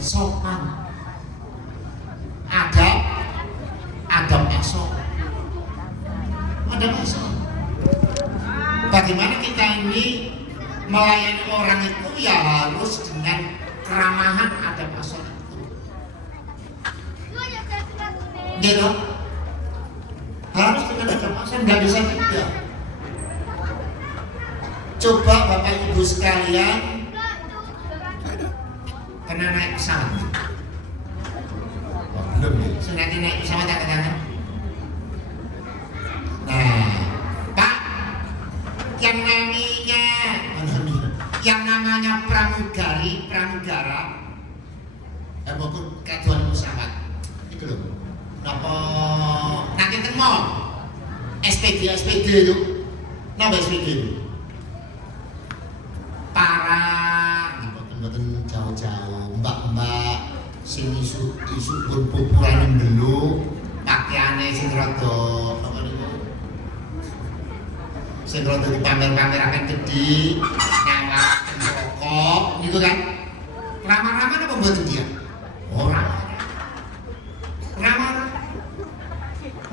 sopan, adab esok, adab esok. Bagaimana kita ini melayani orang itu ya harus dengan keramahan adab esok itu. Gitu. Harus dengan adab esok, nggak bisa tidak. Coba Bapak Ibu sekalian pernah naik pesawat? Oh, belum ya? Nanti naik pesawat tak katakan? Nah, Pak, yang namanya pramugara, maupun kajuan pesawat itu loh. Napa nanti temu SPD itu, napa SPD itu? Para mboten jauh-jauh mbak-mbak sing isu pun pupuran dulu pakaiane sing rada apa niku sing rada dipamer-pameraken gedhi nyawak rokok gitu kan ramah-ramah apa mboten dia ora ramah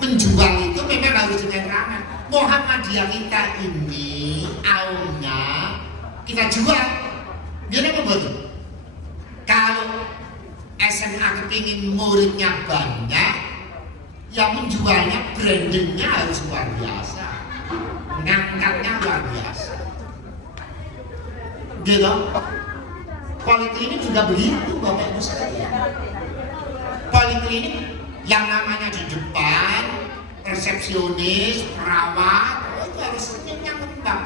menjual itu memang harus dengan ramah. Muhammadiyah kita ini aumnya kita jual, dia apa betul? Kalau SMA kepingin muridnya banyak, yang menjualnya brandingnya harus luar biasa, ngangkatnya luar biasa. Gitu. Poliklinik juga begitu, Bapak Ibu sekalian. Poliklinik yang namanya di depan, resepsionis, perawat, itu harus senyumnya lengkap.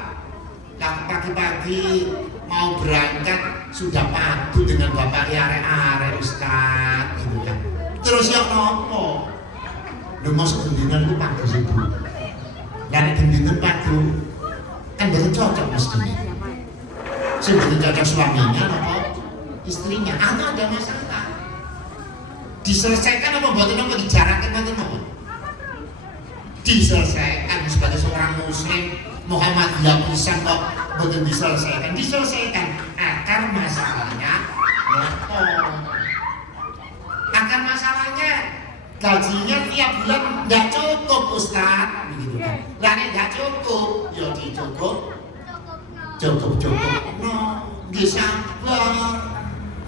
Nah, pagi-pagi mau berangkat sudah padu dengan bapak arek-arek Ustaz gitu kan. Terus yang nopo? Lu masuk gendingan lu padu sih Bu. Lah gendingan padu kan betul cocok mestinya. Sebetulnya cocok suaminya nopo istrinya. Ada masalah. Diselesaikan apa buatan apa dijarakan apa? Diselesaikan sebagai seorang muslim Muhammadiyah pisan kok betul diselesaikan akar masalahnya akar masalahnya gajinya tiap bulan nggak cukup Ustaz begitu kan lah nggak cukup ya cukup no disabar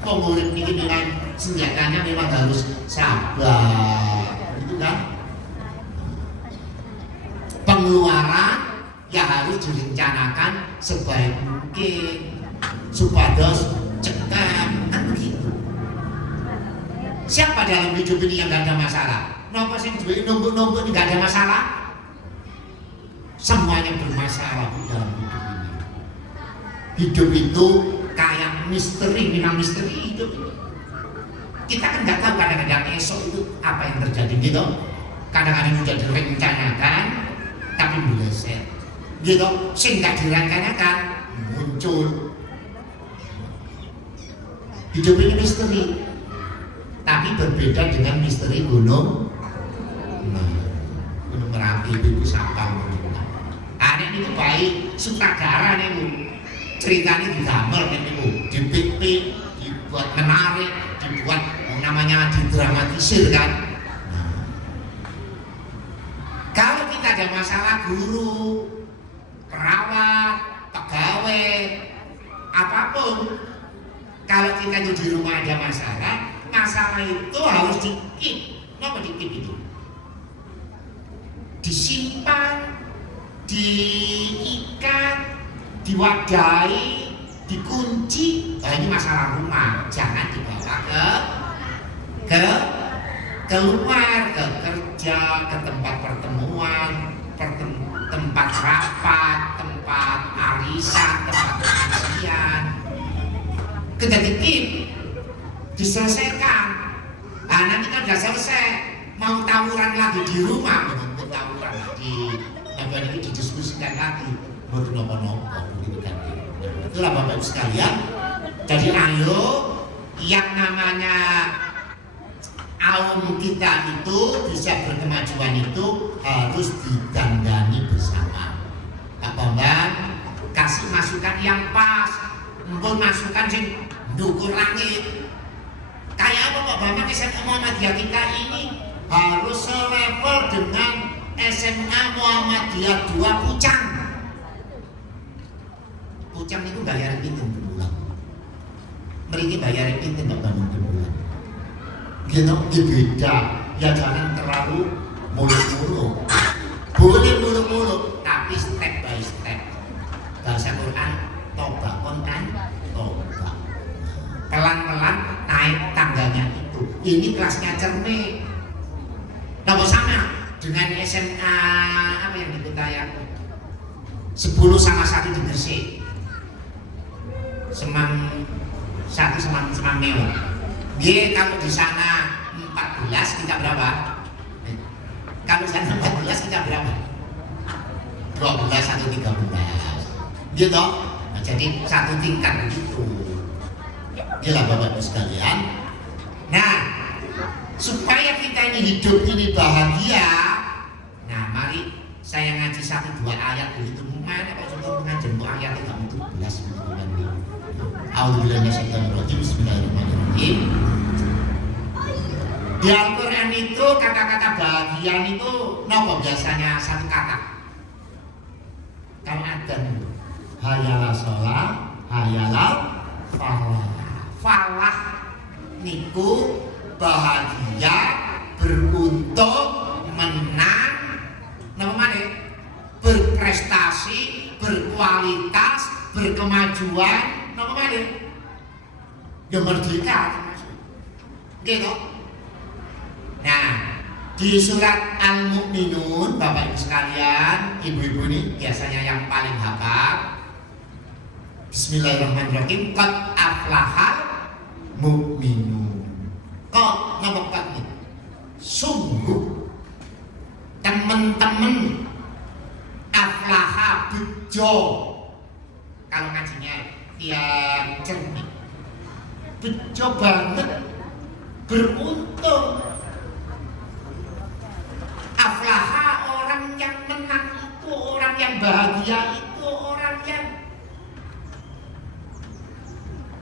pemurid ini dengan senjatanya memang harus sabar gitu kan pengeluaran yang harus direncanakan sebaik mungkin supados cekam kan begitu. Siapa dalam hidup ini yang gak ada masalah? Kenapa sih nunggu-nunggu gak ada masalah? Semuanya bermasalah di dalam hidup ini. Hidup itu kayak misteri, memang misteri hidup itu. Kita kan gak tahu kadang-kadang esok itu apa yang terjadi gitu. Kadang-kadang sudah direncanakan tapi meleset. Gitu, sehingga direncanakan muncul. Hidup ini misteri, tapi berbeda dengan misteri gunung Merapi itu Sabang. Ada ini baik sutradara nih Bu, ceritanya digambar nih Bu, dipik-pik, dibuat menarik, dibuat namanya didramatisir kan. Kalau kita ada masalah guru, perawat, pegawai, apapun, kalau kita di rumah ada masalah itu harus di-keep. Kenapa di-keep itu? Disimpan, diikat, diwadahi, dikunci. Nah, ini masalah rumah, jangan dibawa keluar, ke kerja, ke tempat pertemuan, tempat rapat, tempat arisan, tempat pengajian. Kita titip, diselesaikan. Nah nanti kan sudah selesai, mau tawuran lagi di rumah, betul tawuran di apa ini didiskusikan lagi, baru nopo-nopo gitu kan. Itulah Bapak Ibu sekalian. Jadi ayo yang namanya aum kita itu bisa berkemajuan itu harus didandani bersama. Pak Bambang kasih masukan yang pas, mungkin masukan sing ndukur langit. Kayak apa Pak Bambang, SMA Muhammadiyah kita ini harus selevel dengan SMA Muhammadiyah 2 Pucang. Pucang itu bayaran pinten per bulan. Mriki bayaran pinten Pak Bambang per bulan. Gitu, beda. Ya jangan terlalu muluk-muluk. Boleh muluk-muluk, tapi step by step. Bahasa Quran, toba kontan, toba. Pelan-pelan naik tangganya itu. Ini kelasnya cermek. Nah, sama dengan SMA apa yang di Kuntayang? 10 sama 1 di Gresik. Semang 1 Semang Mewah. Dia kalau di sana 14 kita berapa? Kalau di sana 14 kita berapa? 12 atau 13. Gitu. Nah, jadi satu tingkat begitu. Inilah Bapak Ibu sekalian. Nah, supaya kita ini hidup ini bahagia, nah mari saya ngaji 1-2 ayat begitu. Mana kalau contoh pengajian bu ayat 17 begitu kan. A'udzubillahi minasyaitonir rajim. Bismillahirrahmanirrahim. Di Al-Quran itu kata-kata bahagia itu nopo biasanya satu kata. Kalau ada hayalah sholat, hayalah falah. Falah niku bahagia, beruntung, menang, nama mana? Berprestasi, berkualitas, berkemajuan, nama mana? Ya merdeka, gitu. Nah, di surat Al-Mu'minun, Bapak Ibu sekalian, ibu-ibu ini biasanya yang paling hafal. Bismillahirrahmanirrahim. Qad aflahal mu'minun. Kok ngebekak nih? Sungguh teman-teman aflaha bejo. Kalau ngajinya tiap cermin bejo banget, beruntung. Aflaha orang yang menang itu, orang yang bahagia itu,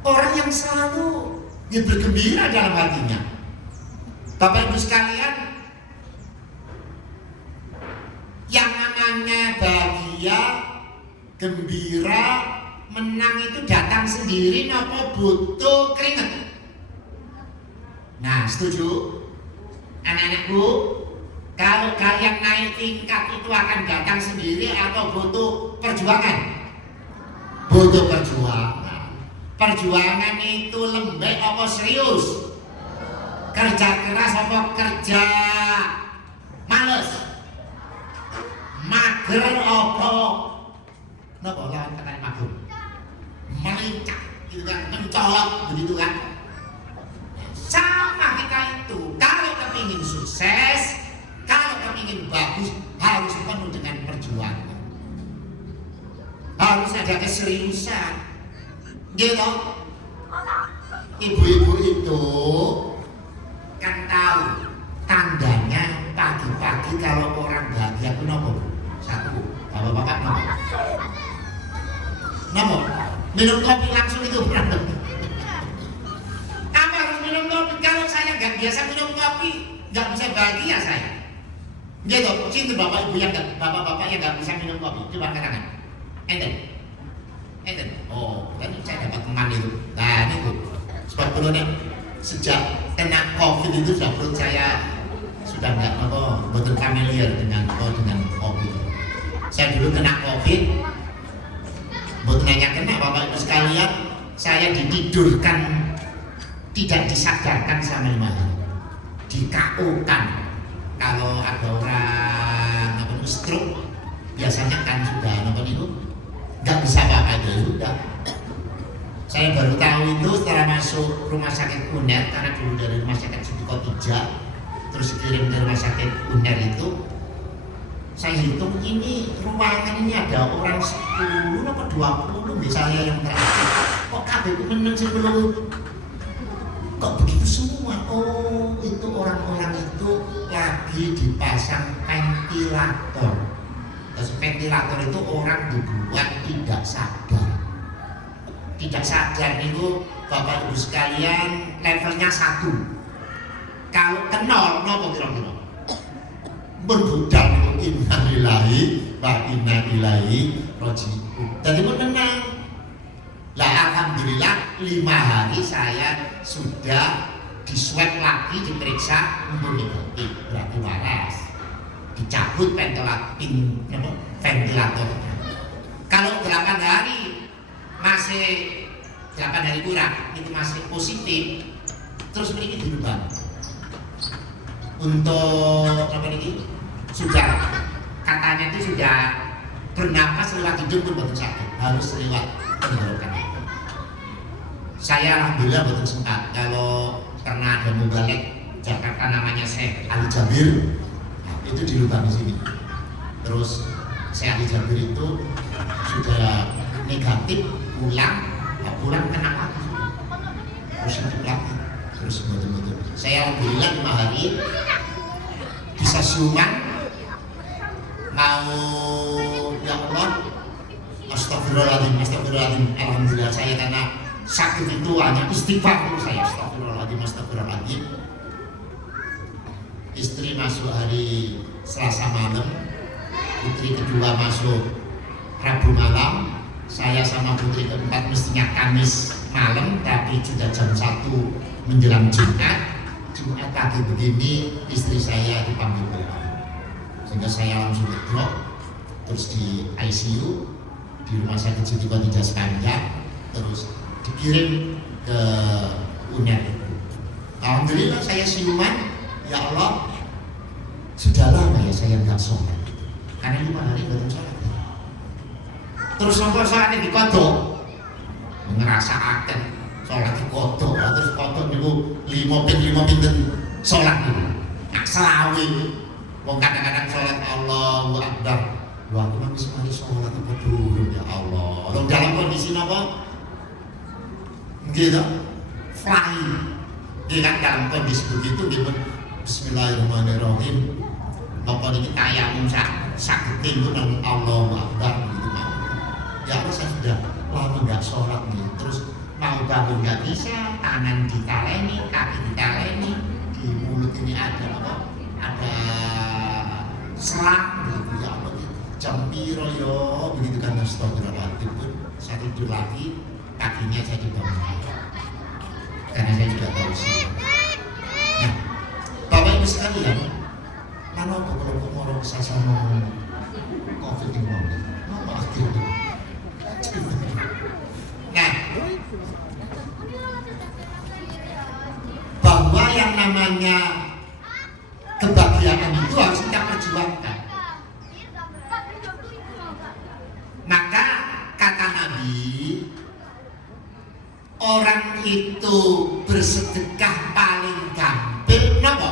orang yang selalu ya bergembira dalam hatinya. Bapak Ibu sekalian, yang namanya bahagia, gembira, menang itu datang sendiri nopo butuh keringat. Nah, setuju? Anak-anakku, kalau kalian naik tingkat itu akan datang sendiri atau butuh perjuangan? Butuh perjuangan. Perjuangan itu lembek apa serius? Kerja keras apa kerja males? Mager apa? Napa lawan kata mager? Melincah gitu kan, mencolok begitu kan? Sama kita itu, kalau kepingin sukses, kalau kepingin bagus, harus penuh dengan perjuangan. Harus ada keseriusan. Gitu. Ibu-ibu itu kan tahu tandanya pagi-pagi kalau orang bahagia itu nopo. Satu, bapak-bapak nopo. Nopo, minum kopi langsung itu berapa? Apa harus minum kopi? Kalau saya nggak biasa minum kopi, nggak bisa bahagia saya. Gitu, cinta bapak ibu yang bapak-bapak yang nggak bisa minum kopi, coba katakan. Enten. Oh, kan saya dapat teman itu. Nah, itu sebab perlunya sejak kena COVID itu sudah perut saya sudah nggak betul familiar dengan COVID. Saya dulu kena COVID, betul nanya kena bapak ibu sekalian, saya ditidurkan, tidak disadarkan sama malam, di KO kan. Kalau ada orang stroke, biasanya kan sudah itu nggak bisa apa-apa aja sudah. Saya baru tahu itu setelah masuk rumah sakit UNER, karena dulu dari rumah sakit Siti Khadijah terus dikirim ke rumah sakit UNER itu. Saya hitung ini ruangan ini ada orang 10 atau 20 misalnya yang terakhir. Kok kabeh meneng 10? Kok begitu semua? Oh, itu orang-orang itu lagi dipasang ventilator. Terus ventilator itu orang dibuat tidak sadar. tidak sadar itu Bapak Ibu sekalian levelnya 1. Kalau ke 0, nopo kira-kira? Berbudal inna lillahi wa inna ilaihi raji'un. Jadi pun tenang. Lah alhamdulillah 5 hari saya sudah diswab lagi, diperiksa negatif, berarti waras. Dicabut ventilatornya. Kalau 8 hari masih 8 hari kurang itu masih positif, terus ini dirubah untuk apa ini sudah katanya itu sudah bernapas lewat hidung pun betul sakit, harus lewat tenggorokan. Saya alhamdulillah betul sempat kalau pernah ada mubalik Jakarta namanya Syekh Ali Jabir, itu dirubah di sini. Terus Syekh Ali Jabir itu sudah negatif, pulang kena lagi, terus hidup lagi, terus betul-betul. Saya alhamdulillah 5 hari bisa siuman, mau ya Allah, astagfirullahaladzim, alhamdulillah saya karena sakit itu hanya istighfar dulu saya, astagfirullahaladzim. Istri masuk hari Selasa malam, putri kedua masuk Rabu malam, saya sama putri keempat mestinya Kamis malam, tapi sudah jam 1 menjelang Jumat pagi begini istri saya dipanggil pulang, sehingga saya langsung drop, terus di ICU di rumah sakit Siti Khadijah Sekanjang, terus dikirim ke UNER. Alhamdulillah saya siuman, ya Allah sudah lama ya saya nggak sholat, karena 5 hari belum sholat. Terus sampai saat ini kodok, ngerasa akan sholat di kodok, terus kodok itu 5 pinten sholat itu, nak selawi. Wong kadang-kadang sholat Allahu Akbar, wah aku masih mari sholat apa dulu ya Allah. Lalu dalam kondisi apa? Gitu, fly. Dia kan dalam kondisi begitu, gitu. Bismillahirrahmanirrahim. Bapak ini tayamum sakit itu nang Allahu Akbar gitu. Ya Allah saya sudah lama nggak sholat nih, terus mau bangun nggak bisa, tangan ditaleni, kaki ditaleni, di mulut ini ada apa? Ada selang gitu ya Allah. Jam piro yo begitu kan, astagfirullahaladzim pun saya tidur lagi, kakinya saya dibangun karena saya juga tahu sih. Nah, Bapak Ibu sekalian, mana apa kalau orang saya mau COVID ini mau akhirnya. Nah, bahwa yang namanya kebahagiaan itu harus kita perjuangkan. Maka kata Nabi, orang itu bersedekah paling gampang napa?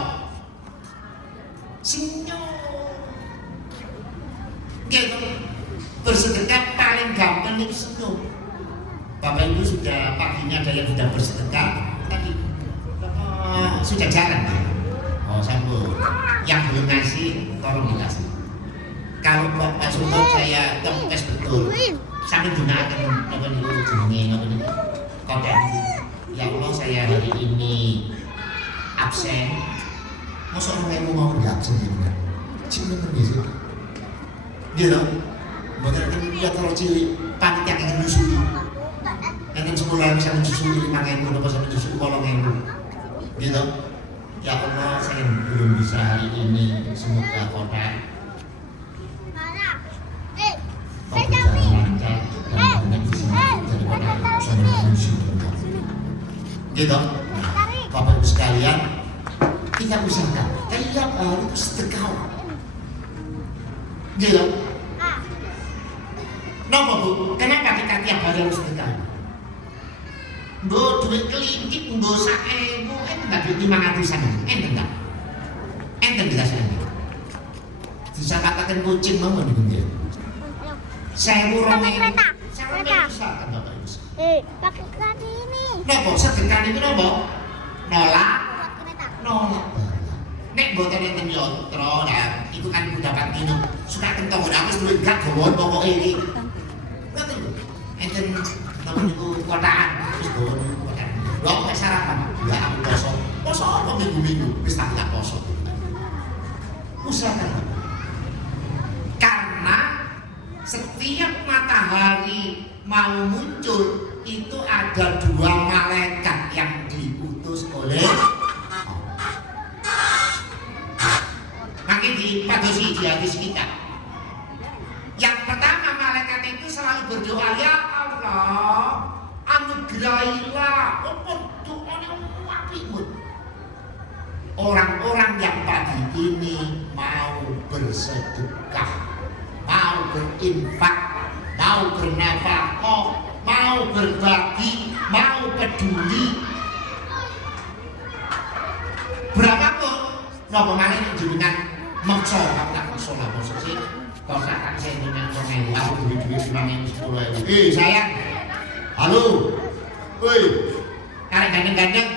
Senyum. Gitu. Bersedekah paling gampang itu senyum. Bapak Ibu sudah paginya ada yang sudah bersedekah tadi, sudah jalan. Oh sambung. Yang belum ngasih, tolong dikasih. Kalau Bapak Sumpah saya tes betul, sampai gunakan apa nih jenenge apa nih kode. Ya Allah saya hari ini absen. Masa orang yang mau nggak absen juga? Cuma begitu. Gitu. Bahkan kan dia terlalu cilik, panitia yang ingin nyusui. Ingin semula bisa menyusui 5.000 atau bisa menyusui 8.000. Gitu. Ya Allah saya belum bisa hari ini, semoga kota gitu. Bapak Ibu sekalian, kita usahakan tiap hari itu sedekah. Gitu. Kenapa Bu? Kenapa kita tiap hari harus sedekah? Nggo duit kelingkit, nggo 1.000, enggak duit 500-an, enggak. Enten jelasane. Bisa katakan kucing mau nih. Saya kurang ini. Saya usahakan Bapak Ibu. Pakai kereta ini. Nopo sedekah itu nopo? Nolak. Nek boten enten yatra, nah itu kan dapat minum. Suka kentong aku duit gak gawon pokoke iki. Betul. Enten temen iku kotaan terus gono kotaan lho kok sarapan ya aku poso apa minggu-minggu wis tak poso usahakan karena setiap matahari mau muncul itu ada dua malaikat yang diutus oleh makin dipadosi di hadis kita. Yang pertama malaikat itu selalu berdoa, ya Allah anugerahilah orang-orang yang pagi ini mau bersedekah, mau berinfak, mau bernafkah, mau berbagi, mau peduli. Berapapun, nopo malih jenengan maksa tak maksa lah sih. Kalau tak saya dengan orang aku duit-duit 10.000. Sayang, halo, woi, karek ganteng-ganteng.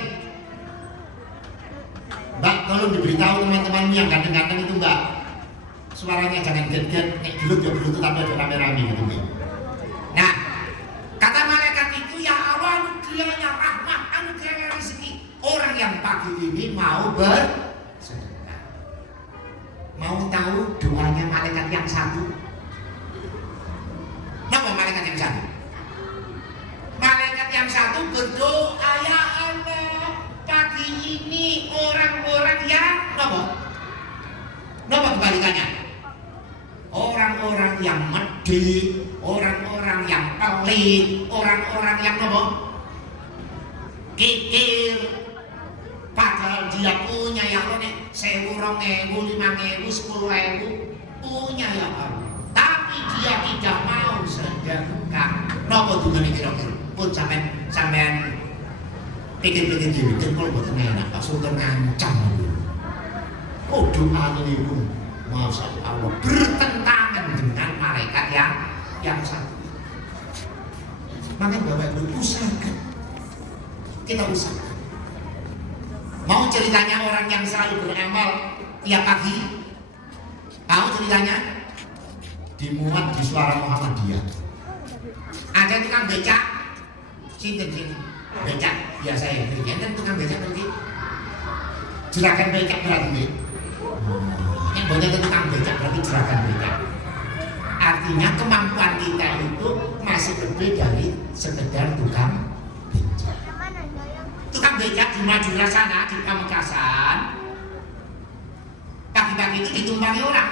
Mbak, tolong diberitahu teman-temanmu yang ganteng-ganteng itu Mbak. Suaranya jangan get-get, nek gelut ya gelut tapi ada rame-rame gitu Mbak. Nah, kata malaikat itu ya Allah anugerahnya rahmat, anugerahnya rezeki. Orang yang pagi ini mau bersedekah. Mau tahu doanya malaikat yang satu? Kenapa malaikat yang satu? Malaikat yang satu berdoa ya Allah pagi ini orang-orang yang Kenapa kebalikannya? Orang-orang yang medit, orang-orang yang pelit, orang-orang yang kikir. Padahal dia punya ya Allah nih 1.000, 2.000, 5.000, 10.000 punya ya Allah. Tapi dia tidak mau sedekah. Napa dungane kira-kira? Pun sampean pikir-pikir dhewe kalau boten enak Pak Sultan ngancam. Oh doa ini pun Masya Allah bertentangan dengan malaikat yang satu. Maka Bapak Ibu usahakan, kita usahakan. Mau ceritanya orang yang selalu beramal tiap pagi? Tahu ceritanya? Dimuat di Suara Muhammadiyah. Ada tukang becak, sinten becak biasa ya, kan tukang becak nanti juragan becak berarti. Yang banyak tukang becak berarti juragan becak. Artinya kemampuan kita itu masih lebih dari sekedar tukang becak. Tukang becak di Madura sana di Pamekasan pagi-pagi itu ditumpangi orang.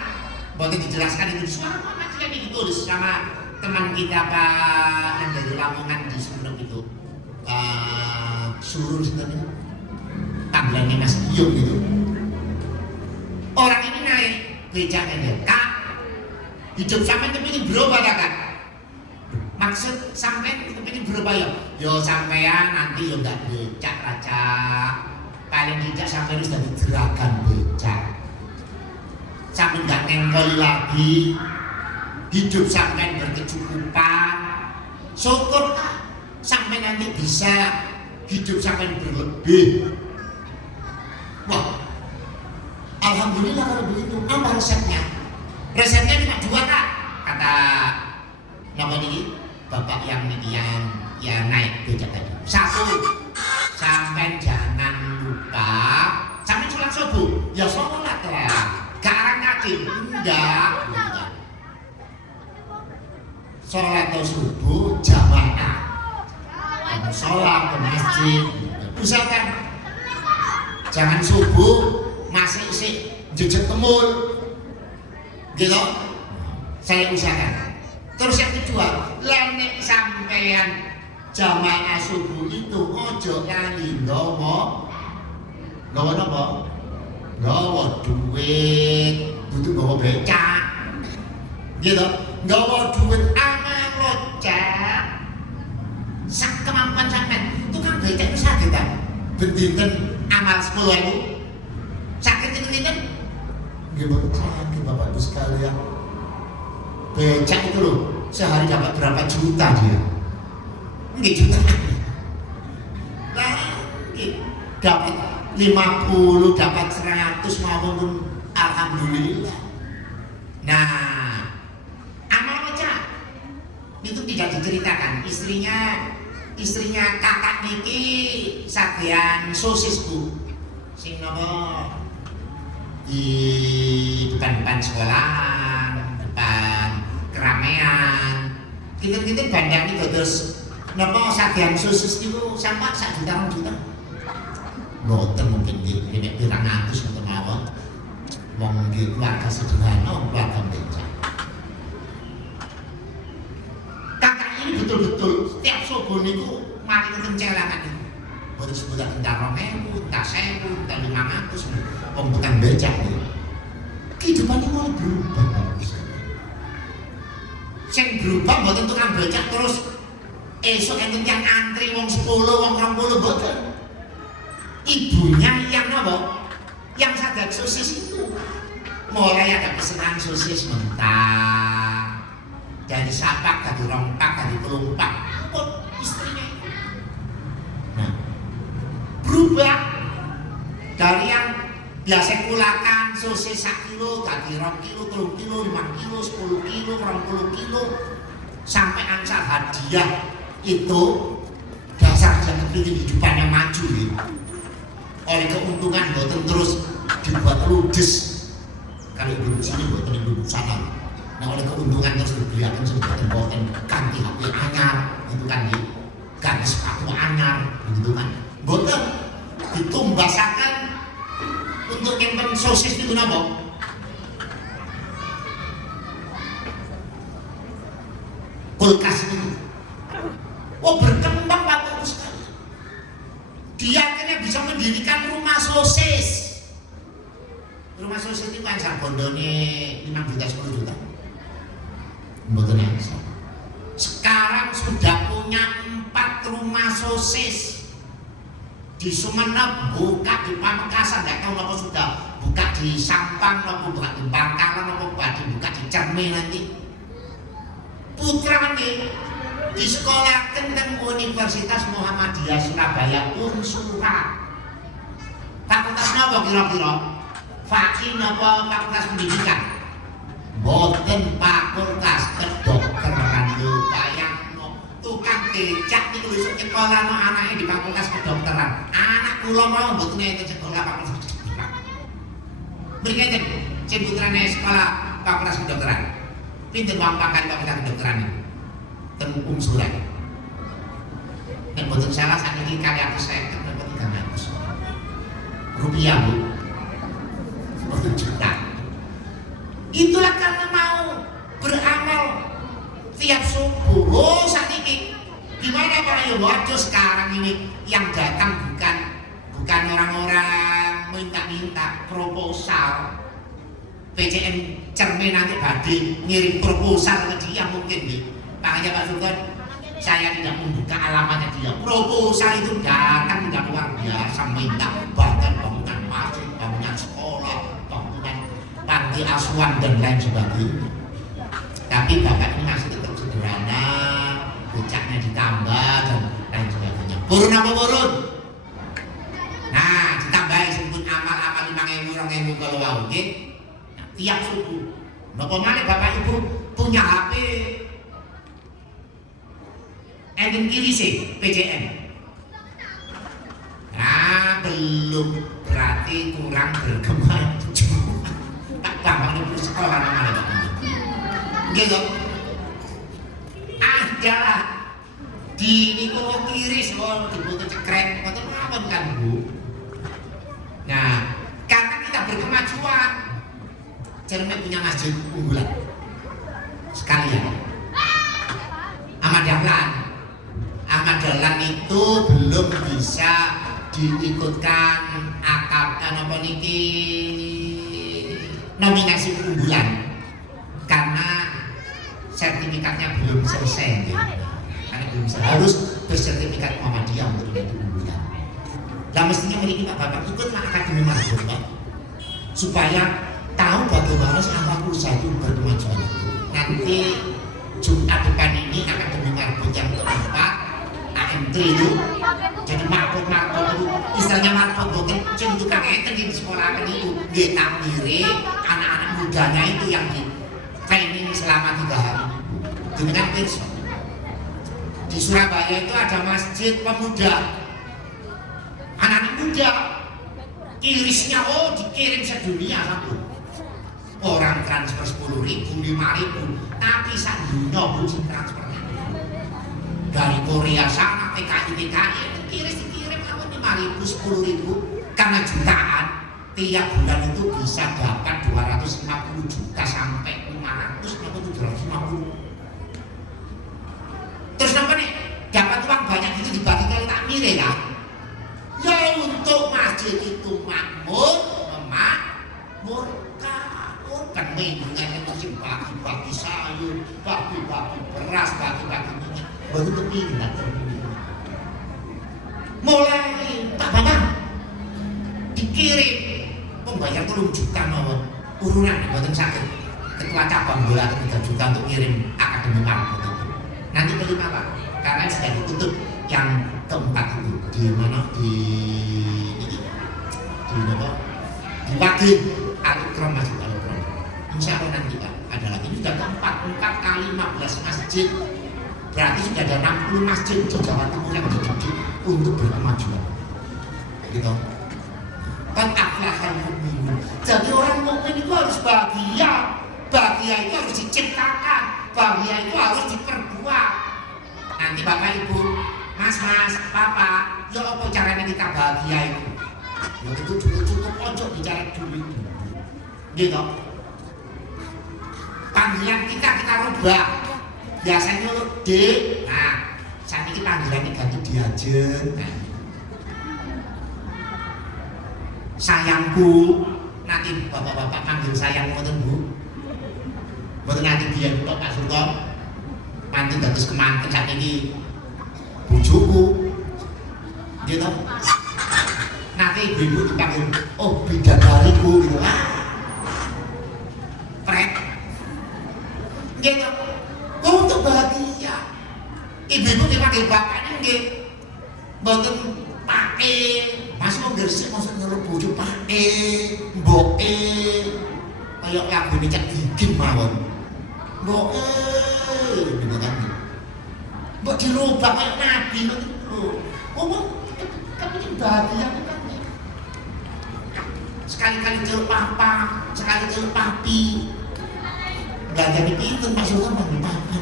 Boleh dijelaskan itu Suara Muhammadiyah ini ditulis sama teman kita Pak yang dari Lamongan di Sumenep itu. Suruh sebenarnya tampilannya Mas Iyung gitu. Orang ini naik becaknya dia, Kak, hidup sampai kepingin berubah Kak. Maksud sampai kepingin berubah ya? Yo sampean nanti yo nggak becak raja, paling tidak sampai harus dari gerakan becak. Sampai nggak nengkoli lagi, hidup sampai berkecukupan, syukur sampai nanti bisa hidup sampai berlebih. Wah, alhamdulillah kalau begitu. Apa resepnya? Resepnya cuma 2 Kak. Kata nama ini bapak yang naik becak tadi. 1, sampai jangan lupa sampai sholat subuh. Ya sholat lah. Garang kaki enggak. Sholat subuh jamaah. Sholat ke masjid. Usahakan jangan subuh masih jejak temul gitu. Saya usahakan. Terus yang kedua, lenek sampean jamaah subuh itu ojo lali nggawa napa? Nggawa duit, butuh nggawa becak gitu. Nggawa duit amal locak sak kemampuan sampean. Tukang becak itu sakit kan? Bendinten amal 10.000 sakit itu gimana sakit Bapak Ibu sekalian. Becak itu loh sehari dapat berapa juta dia? Enggak juta. Dapat 50, dapat 100 maupun alhamdulillah. Nah, amal becak itu tidak diceritakan. Istrinya istrinya kakak niki sadean sosis Bu. Sing napa di depan sekolahan, depan keramaian. Kita bandang itu terus napa sadean sosis niku sampai 1 juta 2 juta. Mboten mungkin nggih pirang atus ngoten mawon. Wong nggih keluarga sederhana, keluarga becak. Kakak ini betul-betul setiap subuh niku mari ngeten celangan niku. Boten sebutan entar 2000, entar 1000, entar 500, wong tukang becak niku. Kehidupan itu mulai berubah. Sing berubah mboten tukang becak terus esok enten yang antri wong 10, wong 20 mboten. Ibunya yang apa? Yang sadar sosis itu mulai ada pesanan sosis mentah dari sapak, dari rompak, dari pelumpak pun istrinya itu nah berubah dari yang biasa kulakan sosis 1 kilo, dari 2 kilo, 3 kilo, 5 kilo, 10 kilo, 20 kilo sampai ansar hadiah itu dasar jangan kehidupan yang maju gitu. Oleh keuntungan boten terus dibuat ludes kalau ibu sini boten ibu sana. Nah oleh keuntungan terus dibeliakan sebutan boten ganti HP anyar itu kan ganti sepatu anyar gitu kan boten ditumbasakan untuk nyimpen sosis itu napa kulkas itu berkembang waktu sekali. Dia akhirnya bisa mendirikan rumah sosis. Rumah sosis itu kan bondone 5 juta 10 juta. Mboten bisa. Sekarang sudah punya 4 rumah sosis. Di Sumenep buka, di Pamekasan enggak tahu apa sudah buka di Sampang apa buka di Bangkalan apa buka di Cerme nanti. Putrane di sekolah tentang Universitas Muhammadiyah Surabaya Unsura. Fakultas apa kira-kira? Fakih apa fakultas pendidikan? Boten fakultas kedokteran lho bayangno. Tukang becak niku isuk nyekolahno anake di fakultas kedokteran. Anak kula mau mboten enten sekolah fakultas kedokteran. Mriki enten sing putrane sekolah fakultas kedokteran. Pinten wong pangkat fakultas kedokteran niku? Ten Unsura. Nek boten salah sakniki karya saya dapat 300 rupiah Bu. Boten juta. Itulah karena mau beramal tiap subuh. Oh sakniki gimana Pak Ayo? Waduh sekarang ini yang datang bukan orang-orang minta-minta proposal. PCN Cermin nanti badhe ngirim proposal ke dia mungkin nih. Makanya Pak Sultan, saya tidak membuka alamatnya dia. Proposal itu datang tidak luar biasa, minta bangunan masjid, bangunan sekolah, bangunan panti asuhan dan lain sebagainya. Tapi bapak ini masih tetap sederhana, becaknya ditambah dan lain sebagainya. Burun apa burun? Nah, ditambahin sebut amal-amal 5.000, 2.000 kalau mau, gitu. Nah, tiap subuh. Napa malih bapak ibu punya HP? Enten kiri sih, PCN. Nah, belum berarti kurang berkembang. Tak gampang itu sekolah namanya. Gitu. Adalah di niku kiri sekolah dibutuh cekrek, ngoten mawon kan Bu. Nah, karena kita berkemajuan, Cermet punya masjid unggulan sekalian. Ahmad Dahlan itu belum bisa diikutkan apa niki nominasi unggulan karena sertifikatnya belum selesai. Karena belum selesai, harus bersertifikat Muhammadiyah untuk menjadi unggulan. Nah mestinya memiliki Bapak ikutlah Akademi Marbot Pak, supaya tahu bagaimana anak usaha itu berkemajuan. Nanti Jumat depan ini Akademi Marbot yang keempat AM3 itu jadi marbot itu istilahnya marbot bukan cuma tukang enten di sekolah itu dia tampiri anak-anak mudanya itu yang di training selama 3 hari dengan besok Di Surabaya itu ada masjid pemuda, anak-anak muda, kirisnya dikirim sedunia satu. Orang transfer 10.000, 5.000, tapi sandunya bukan transfernya. Dari Korea sana, TKI itu dikirim kamu 5.000, 10.000, karena jutaan. Tiap bulan itu bisa dapat 250 juta sampai 500 atau 750. Terus apa nih? Dapat uang banyak itu dibagi kali takmir ya? Ya untuk masjid itu makmur, memakmurkan. Kan mingguan itu bagi-bagi sayur, bagi-bagi beras, bagi-bagi minyak. Baru terpindah. Mulai tak banyak dikirim pembayar 3 juta mawon urunan buatan sakit ketua cabang bola 3 juta untuk ngirim akademi betul. Nanti kelima Pak, karena sudah ditutup yang keempat itu di mana di mana di Wagin Al-Ikram Masjid Al-Ikram. Insya Allah nanti Pak ada lagi, ini sudah keempat, 4 kali 15 masjid, berarti sudah ada 60 masjid di Jawa Timur yang dididik untuk berkemajuan gitu. Kan akhlakal mukmin. Jadi orang mukmin itu harus bahagia. Bahagia itu harus diciptakan. Bahagia itu harus diperbuat. Nanti Bapak Ibu, Mas, Papa, ya apa caranya kita bahagia itu? Ya itu cukup ojo bicara dulu. Gitu. Panggilan kita rubah. Biasanya D. Nah, saat ini panggilannya ganti diajen. Nah. Sayangku, nanti bapak-bapak panggil sayang ngoten Bu. Mboten nanti biyen tok Pak Surto. Nanti dados kemanten sak niki bojoku. Nggih to? Nanti ibu-ibu dipanggil, oh bidadariku gitu. Prek. Nggih to? Untuk bahagia. Ibu-ibu dipanggil bapak nggih. Mboten pake Mas mau gersik maksud ngeluh bojo pake, mboke, kayak lagu ini cak gigit mawon, mboke, beneran, mbok dirubah kayak nabi nanti bro, kamu ini bahagia kan? Sekali-kali celuk papa, sekali celuk papi, nggak jadi pinter maksudnya manggil papa.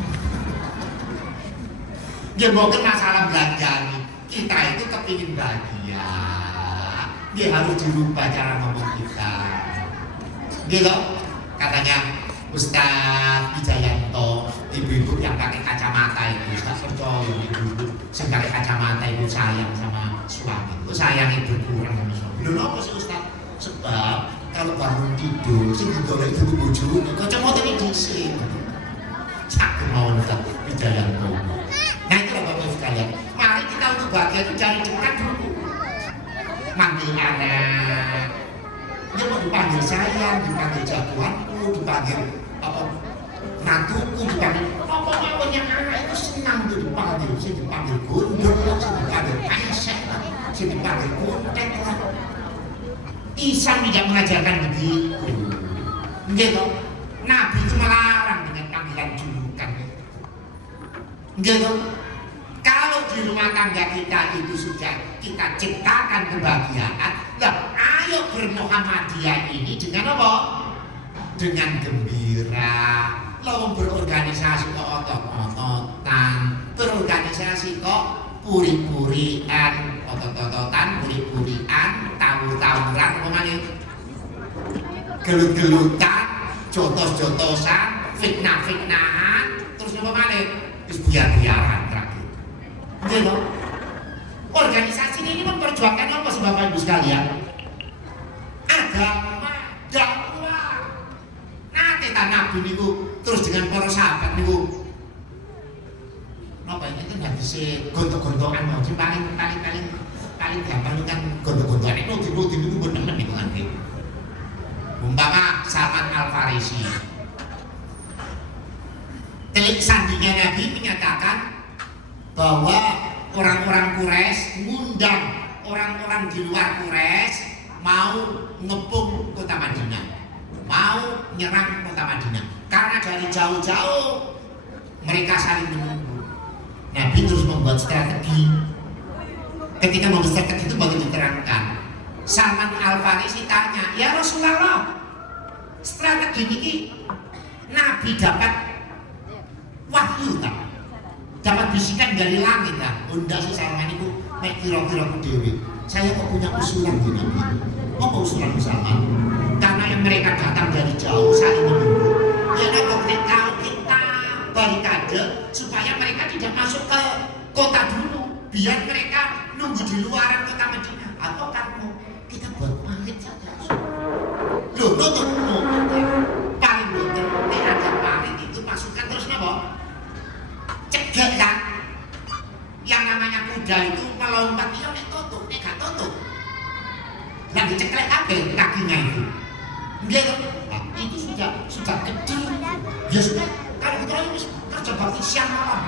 Dia mungkin masalah belanjaan, kita itu kepingin bahagia. Dia harus dirubah cara ngomong kita. Gitu katanya Ustaz Wijayanto, ibu-ibu yang pakai kacamata itu tak percaya ibu-ibu yang pakai kacamata itu sayang sama suami, itu sayang ibu kurang sama suami. Lho apa sih Ustaz? Sebab kalau bangun tidur sing digolek itu bojone kacamata ini dhisik. Cak mau Ustaz Wijayanto. Nah itu Bapak Ibu sekalian, mari kita untuk bahagia itu cari dekat dulu. Manggil anak, dia mau dipanggil sayang, dipanggil jagoanku, dipanggil ratuku, dipanggil apa-apa yang anak itu senang tuh dipanggil, saya dipanggil gondol, saya dipanggil pesek, saya dipanggil kontek lah. Islam tidak mengajarkan begitu, gitu. Nabi itu melarang dengan panggilan julukan, gitu. Kalau di rumah tangga kita itu sudah kita ciptakan kebahagiaan, lah ayo bermuhammadiyah ini dengan apa? Dengan gembira. Lo berorganisasi kok otot-ototan, berorganisasi kok puri-purian, otot-ototan, puri-purian, tawur-tawuran, gelut-gelutan, jotos-jotosan, fitnah-fitnahan, terus apa mana? Terus biar-biaran terakhir. Gitu. Organisasi ini memperjuangkan apa sih Bapak Ibu sekalian? Agama, dakwah. Nanti tak Nabi niku terus dengan para sahabat niku. Napa ini kan bisa gontok-gontokan mau sih paling gampang kan gontok-gontokan itu niku bener niku nanti. Umpama Salman Al-Farisi. Telik sandinya Nabi menyatakan bahwa orang-orang Quraisy ngundang orang-orang di luar Quraisy mau ngepung kota Madinah, mau nyerang kota Madinah. Karena dari jauh-jauh mereka saling menunggu. Nabi terus membuat strategi. Ketika membuat strategi itu baru diterangkan. Salman Al-Farisi tanya, ya Rasulullah, strategi ini Nabi dapat wahyu tak? Dapat bisikan dari langit tak? Enggak sih Salman itu, nek kira-kira ku dewi. Saya kok punya usulan di Nabi. Apa usulan Salman? Karena yang mereka datang dari jauh saling menunggu. Ya kalau kita barikade supaya mereka tidak masuk ke kota dulu, biar mereka nunggu di luaran kota Madinah. Atau kamu kita buat parit saja. Loh, nutup paling bener, ini ada parit itu pasukan terus apa? Cegah kan? Yang namanya kuda itu melompat dia tutup, gak tutup. Lagi ceklek apa kakinya itu? Gitu. Nah, itu sudah kecil. Ya sudah, kalau kita ini kerja bakti siang malam.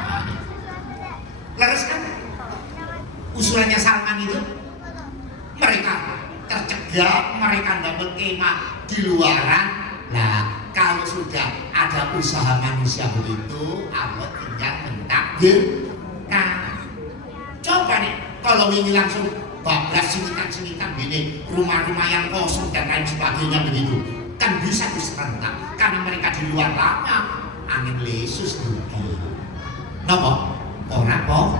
Laras kan? Usulannya Salman itu mereka tercegah, mereka dapat kemah di luaran. Nah, kalau sudah ada usaha manusia begitu, Allah tinggal mentakdirkan. Coba nih, kalau ini langsung bablas singitan gini, rumah-rumah yang kosong dan lain sebagainya begitu, kan bisa diserentak. Karena mereka di luar lama, angin lesus dulu. Napa? Poranda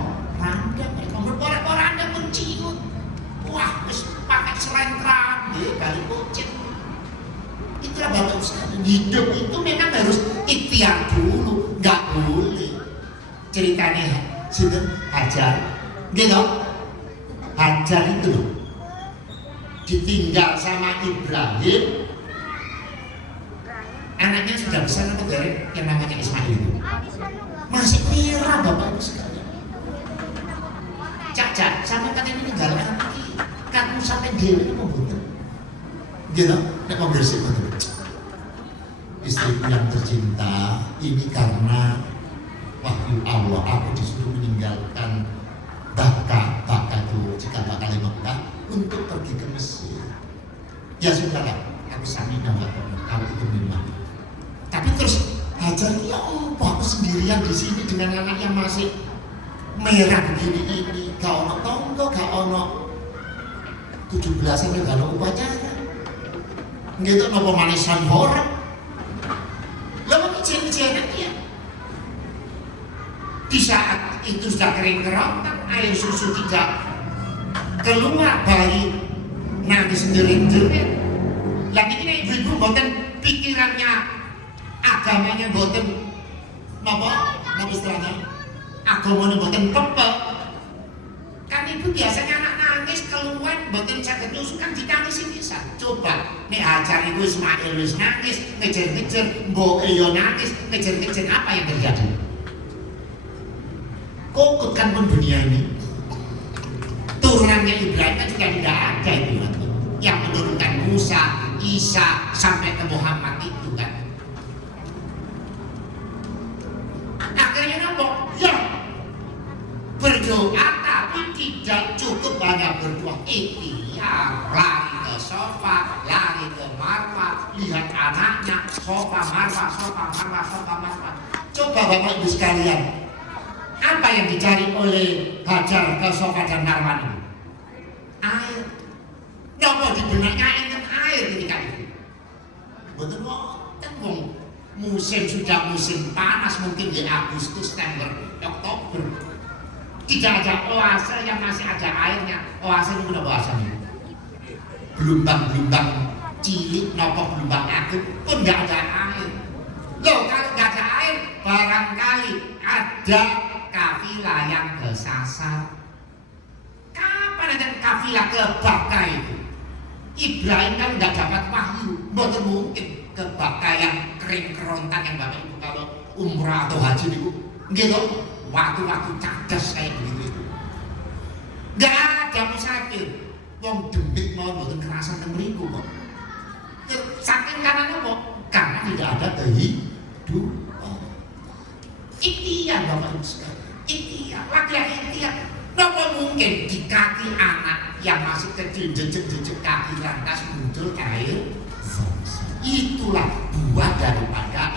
mereka berporanda menciut. Wah, terus pakai selentang, balik kucing. Itulah Bapak Ustaz. Hidup itu memang harus ikhtiar dulu, nggak boleh. Ceritanya sudah Hajar, gitu. Hajar itu loh, ditinggal sama Ibrahim. Anaknya sudah besar atau dari yang namanya Ismail itu masih merah Bapak Ibu sekalian. Cak, sama katanya ini tinggal anak lagi. Kamu sampai dewi ini membutuhkan. Gitu, nek mau bersih betul. Istriku yang tercinta, ini karena wahyu Allah aku disuruh meninggalkan Baka itu jika bakal Mekah untuk pergi ke Mesir. Ya sudahlah, aku saminah kalau itu memang. Tapi terus Hajar ya aku sendirian di sini dengan anak yang masih merah begini ini, gak ono tonggo, gak ono 17-an gak ono upacara. Gitu nopo manisan orang. Lalu ijen-ijenan dia. Di saat itu sudah kering kerontang, air susu tidak keluar, bayi nangis sendiri-sendiri. Lagi ini ibu-ibu boten pikirannya agamanya boten napa istilahnya agamanya boten pepek. Kan ibu biasanya anak nangis keluar boten saged nyusu kan ditangisi bisa. Coba nek Hajar ibu Ismail wis nangis, ngejer-ngejer, mbok yo nangis, ngejer-ngejer, apa yang terjadi? Kokut kan pun dunia ini. Turunannya Ibrahim kan juga tidak ada itu yang menurunkan Musa, Isa sampai ke Muhammad itu kan. Akhirnya apa? Ya berdoa tapi tidak cukup hanya berdoa. Ikhtiar, lari ke Sofa, lari ke Marwah, lihat anaknya Sofa Marwah. Coba Bapak Ibu sekalian, apa yang dicari oleh Hajar ke Sofa dan Marwah ini? Air. Napa di benaknya ingin air ketika itu? Betul wonten wong musim sudah musim panas mungkin di Agustus, September, Oktober. Tidak ada oase yang masih ada airnya. Oase itu apa oasenya? Gelombang-gelombang cilik, napa gelombang agung pun nggak ada air. Loh kalau nggak ada air, barangkali ada kafilah yang kesasar. Kapan ada kafilah ke Baka itu? Ibrahim kan nggak dapat wahyu, betul mungkin ke Baka yang kering kerontang yang Bapak Ibu kalau umrah atau haji itu, gitu. Waktu-waktu cadas kayak begitu itu. Nggak ada musafir. Wong dembit mau betul kerasan temeriku kok. Saking karena apa? Karena tidak ada kehidupan. Ikhtiar Bapak Ibu sekalian. Ikhtiar, laki-laki ikhtiar. Napa mungkin di kaki anak yang masih kecil jejak-jejak kaki lantas muncul air? Itulah buah daripada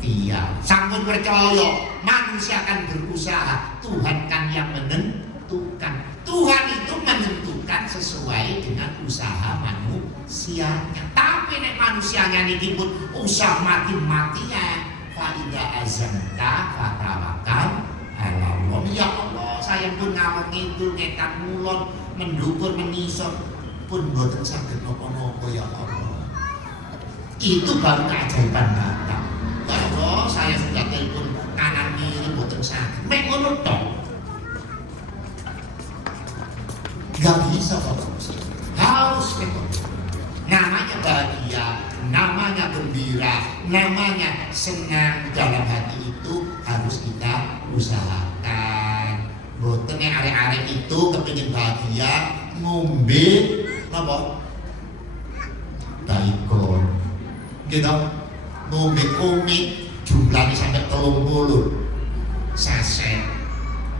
ikhtiar. Sampun percaya manusia akan berusaha, Tuhan kan yang menentukan. Tuhan itu menentukan sesuai dengan usaha manusianya. Tapi nek manusianya niki pun usaha mati-matian. Fa idza azamta fatawakal ala Allah. Ya Allah, saya pun ngamuk itu ngekan mulon mendukur menisor pun boten saged napa-napa ya Allah. Itu baru keajaiban datang. Ya Allah, saya sudah telepon kanan kiri boten saged. Mek ngono tok. Gak bisa Bapak, harus metode. Namanya bahagia, namanya gembira, namanya senang dalam hati itu harus kita usahakan. Boten nek arek-arek itu kepengin bahagia ngombe napa? Daikon. Gitu. Ngombe komik jumlahnya sampai 30 saset.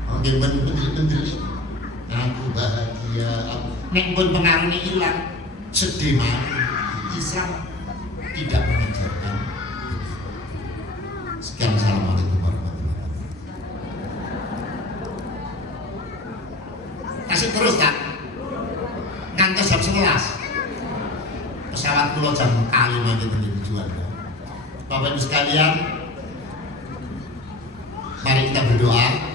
Nggih men-men aku bahagia, nek pun pengaruhnya hilang, sedih mati. Islam tidak mengajarkan. Sekian, assalamualaikum warahmatullahi wabarakatuh. Kasih terus tak? Ngantos jam 11. Pesawat pulau jam kali nanti tujuan. Bapak Ibu sekalian, mari kita berdoa.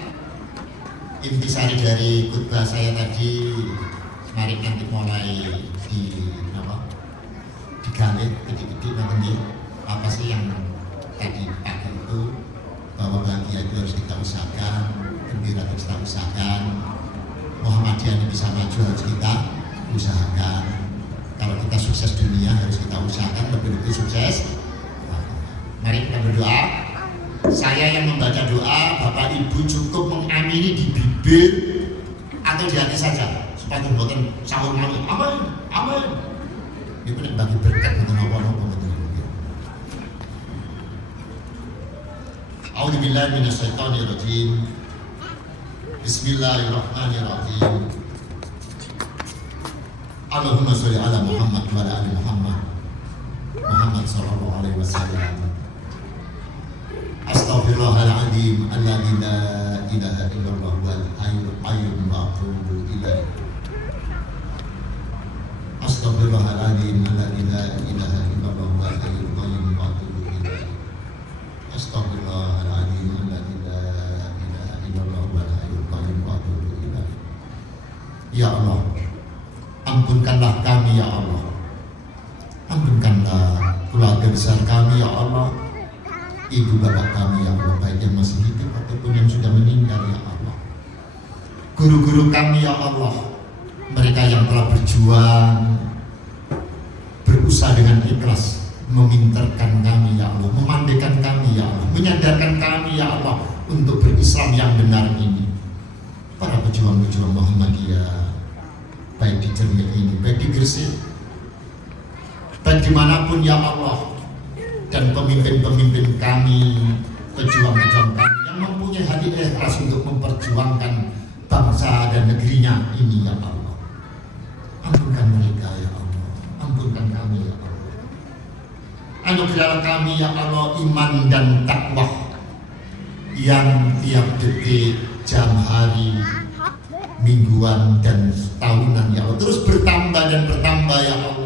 Intisari dari khutbah saya tadi, mari nanti mulai digali titik-titik nanti apa sih yang tadi pagi itu, bahwa bahagia itu harus kita usahakan, gembira harus kita usahakan, Muhammadiyah ini bisa maju harus kita usahakan. Kalau kita sukses dunia harus kita usahakan lebih-lebih sukses. Mari kita berdoa. Saya yang membaca doa, Bapak Ibu cukup mengamini di bibir atau di hati saja supaya buatan sahur malu. Amin, amin. Ini pun bagi berkat untuk apa-apa betul. A'udzubillahi minasyaitonirrajim. Bismillahirrahmanirrahim. Allahumma sholli ala Muhammad wa ala ali Muhammad. Muhammad sallallahu alaihi wasallam. Astaghfirullahaladzim alladzi la ilaha illallah wal hayyul qayyum wa atubu ilaih. Astaghfirullahaladzim alladzi la ilaha illallah wal hayyul qayyum wa atubu ilaih. Astaghfirullahaladzim alladzi la ilaha illallah wal hayyul qayyum wa atubu ilaih. Ya Allah, ampunkanlah kami ya Allah. Ampunkanlah keluarga besar kami ya Allah. Ibu bapak kami ya Allah, baik yang masih hidup ataupun yang sudah meninggal ya Allah. Guru-guru kami ya Allah, mereka yang telah berjuang, berusaha dengan ikhlas, memintarkan kami ya Allah, memandikan kami ya Allah, menyadarkan kami ya Allah untuk berislam yang benar ini. Para pejuang-pejuang Muhammadiyah, baik di Jerman ini, baik di Gresik, baik dimanapun ya Allah, dan pemimpin-pemimpin kami, pejuang-pejuang kami yang mempunyai hati ikhlas untuk memperjuangkan bangsa dan negerinya ini ya Allah. Ampunkan mereka ya Allah, ampunkan kami ya Allah. Anugerahlah kami ya Allah iman dan takwa yang tiap detik, jam, hari, mingguan dan tahunan ya Allah terus bertambah dan bertambah ya Allah.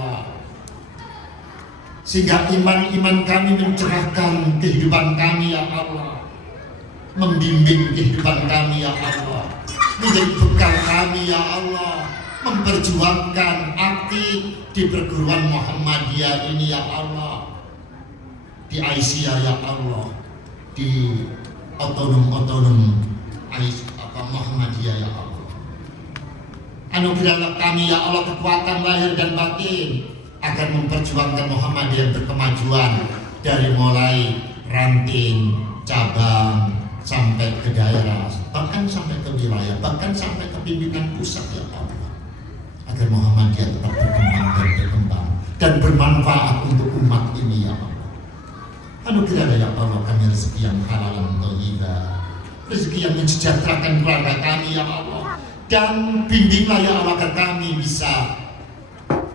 Sehingga iman-iman kami mencerahkan kehidupan kami ya Allah, membimbing kehidupan kami ya Allah, menjadi bekal kami ya Allah, memperjuangkan aktif di perguruan Muhammadiyah ini ya Allah, di Aisyah ya Allah, di otonom Muhammadiyah ya Allah. Anugerahlah kami ya Allah kekuatan lahir dan batin agar memperjuangkan Muhammadiyah berkemajuan dari mulai ranting, cabang, sampai ke daerah, bahkan sampai ke wilayah, bahkan sampai ke pimpinan pusat ya Allah, agar Muhammadiyah tetap berkembang dan bermanfaat untuk umat ini ya Allah. Anugerah ya Allah kami rezeki yang halal dan thayyibah, rezeki yang mensejahterakan keluarga kami ya Allah, dan bimbinglah ya Allah agar kami bisa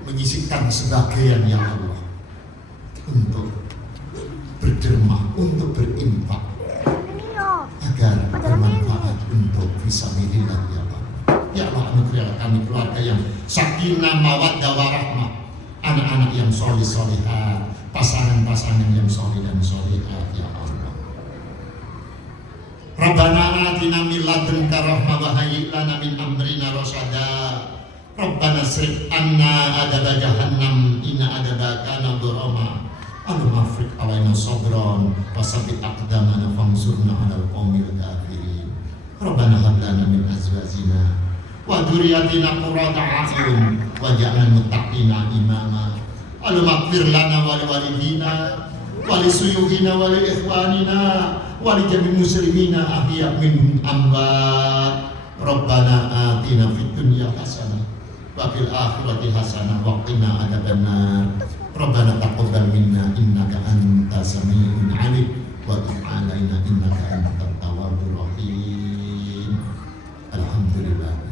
menyisihkan sebagian ya Allah untuk derma untuk berinfak Ini yo. agar bermanfaat untuk fisabilillah ya Allah. Ya Allah, anugerahilah kami keluarga yang sakinah mawaddah warahmah, anak-anak yang soleh solehah, pasangan-pasangan yang soleh dan solehah ya Allah. Rabbana atina min ladunka rahmah wa hayyi lana min amrina rasyada. Rabbana srif anna adaba jahannam inna adaba kana ghurama. Allahumma afriq alaina sabran wa sabbit aqdamana fansurna 'alal qaumil kafirin. Rabbana hab lana min azwajina wa dzurriyyatina qurrata a'yun waj'alna muttaqina imama. Allahumma ighfir lana wa liwalidina wa li suyukhina wa li ikhwanina wa li jami'il muslimina ahya' minhum amwat. Rabbana atina fid dunya hasanah wa fil akhirati hasanah wa qina adzabannar. Rabbana taqabbal minna innaka antas samiul alim wa tub 'alaina innaka antat tawwabur rahim. Alhamdulillah.